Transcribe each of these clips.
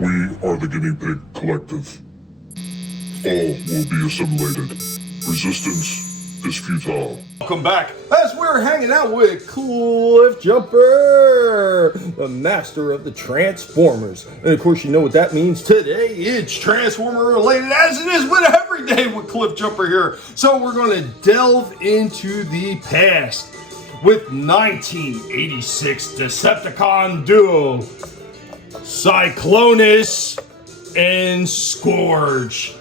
We are the Guinea Pig Collective. All will be assimilated. Resistance is futile. Welcome back. As we're hanging out with Cliff Jumper, the master of the Transformers. And of course, you know what that means. Today, it's Transformer related, as it is with every day with Cliff Jumper here. So we're going to delve into the past with 1986 Decepticon duo, Cyclonus and Scourge.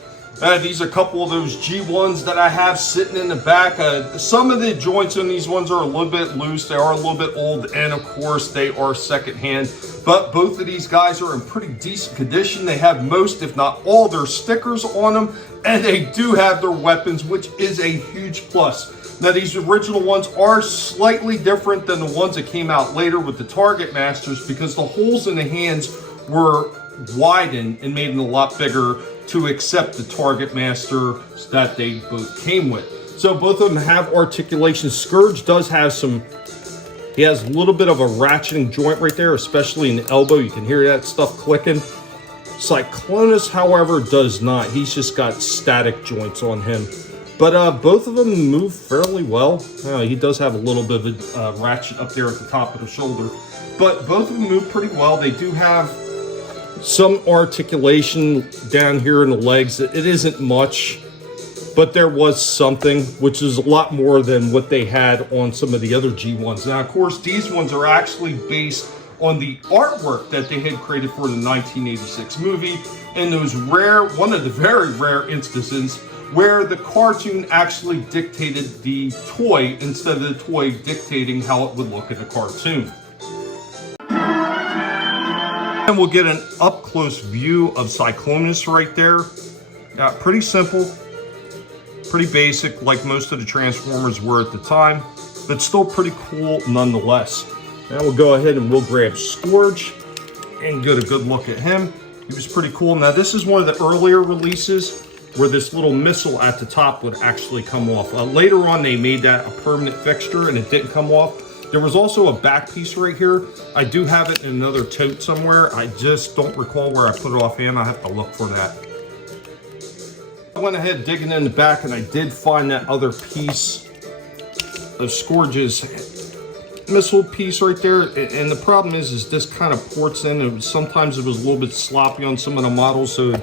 These are a couple of those G1s that I have sitting in the back. Some of the joints on these ones are a little bit loose. They are a little bit old, and of course they are secondhand. But both of these guys are in pretty decent condition. They have most, if not all, their stickers on them, and they do have their weapons, which is a huge plus. Now, these original ones are slightly different than the ones that came out later with the Target Masters, because the holes in the hands were widened and made them a lot bigger to accept the Target Master that they both came with. So both of them have articulation. Scourge does have some, he has a little bit of a ratcheting joint right there, especially in the elbow. You can hear that stuff clicking. Cyclonus, however, does not. He's just got static joints on him. But both of them move fairly well. He does have a little bit of a ratchet up there at the top of the shoulder. But both of them move pretty well. They do have some articulation down here in the legs. It isn't much, but there was something, which is a lot more than what they had on some of the other G1s. Now, of course, these ones are actually based on the artwork that they had created for the 1986 movie, and those rare, one of the very rare instances where the cartoon actually dictated the toy instead of the toy dictating how it would look in the cartoon. And we'll get an up-close view of Cyclonus right there. Pretty simple, pretty basic, like most of the Transformers were at the time, but still pretty cool nonetheless. Now we'll go ahead and we'll grab Scourge and get a good look at him. He was pretty cool. Now, this is one of the earlier releases where this little missile at the top would actually come off. Later on, they made that a permanent fixture and it didn't come off. There was also a back piece right here. I do have it in another tote somewhere. I just don't recall where I put it offhand. I have to look for that. I went ahead digging in the back and I did find that other piece of Scourge's missile piece right there. And the problem is this kind of ports in. Sometimes it was a little bit sloppy on some of the models, so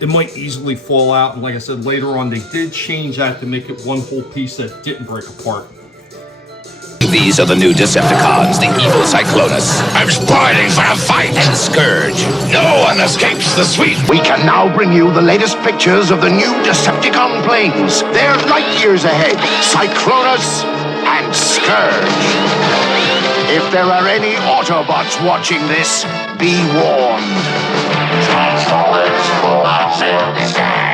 it might easily fall out. And like I said, later on, they did change that to make it one whole piece that didn't break apart. These are the new Decepticons, the evil Cyclonus. I'm spoiling for a fight! And Scourge. No one escapes the sweet. We can now bring you the latest pictures of the new Decepticon planes. They're light years ahead. Cyclonus and Scourge. If there are any Autobots watching this, be warned.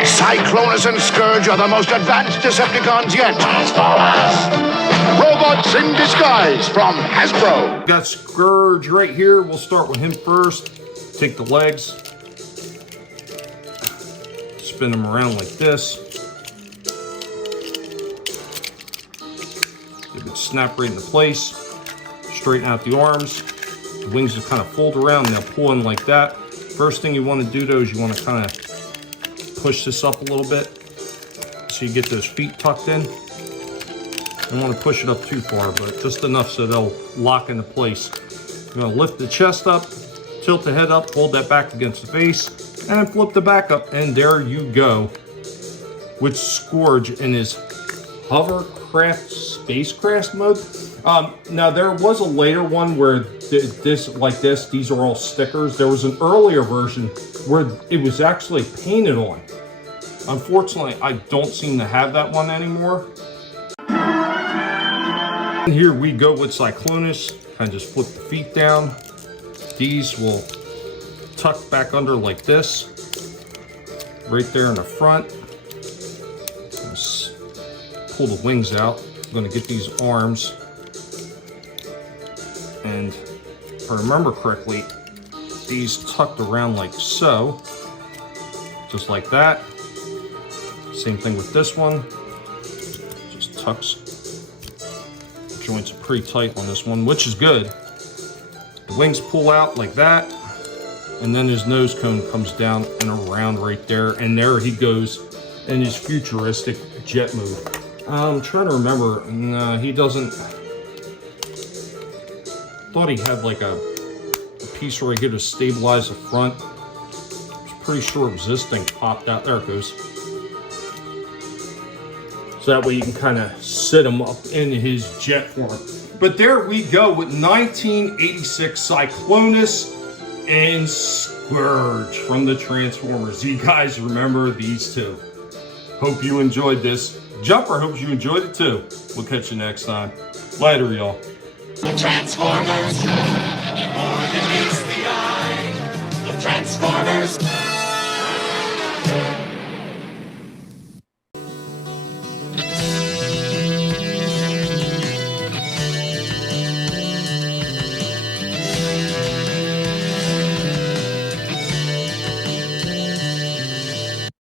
Cyclonus and Scourge are the most advanced Decepticons yet. Robots in disguise from Hasbro. Got Scourge right here. We'll start with him first. Take the legs. Spin them around like this. Give it snap right into place. Straighten out the arms. The wings just kind of fold around and they'll pull in like that. First thing you want to do though is you want to kind of push this up a little bit so you get those feet tucked in. You don't want to push it up too far, but just enough so they'll lock into place. You're going to lift the chest up, tilt the head up, hold that back against the face, and flip the back up, and there you go. With Scourge in his hovercraft spacecraft mode. Now there was a later one where these are all stickers. There was an earlier version where it was actually painted on. Unfortunately, I don't seem to have that one anymore. Here we go with Cyclonus. Kind of just flip the feet down. These will tuck back under like this. Right there in the front. Just pull the wings out. I'm going to get these arms. And if I remember correctly, these tucked around like so. Just like that. Same thing with this one. Just tucks. Joints are pretty tight on this one, which is good. The wings pull out like that. And then his nose cone comes down and around right there. And there he goes in his futuristic jet mode. I'm trying to remember. No, he doesn't. Thought he had like a piece where he could have stabilized the front. Pretty sure this thing popped out. There it goes. So that way you can kind of sit him up in his jet form. But there we go with 1986 Cyclonus and Scourge from the Transformers. You guys remember these two. Hope you enjoyed this. Jumper hopes you enjoyed it too. We'll catch you next time. Later, y'all. Transformers.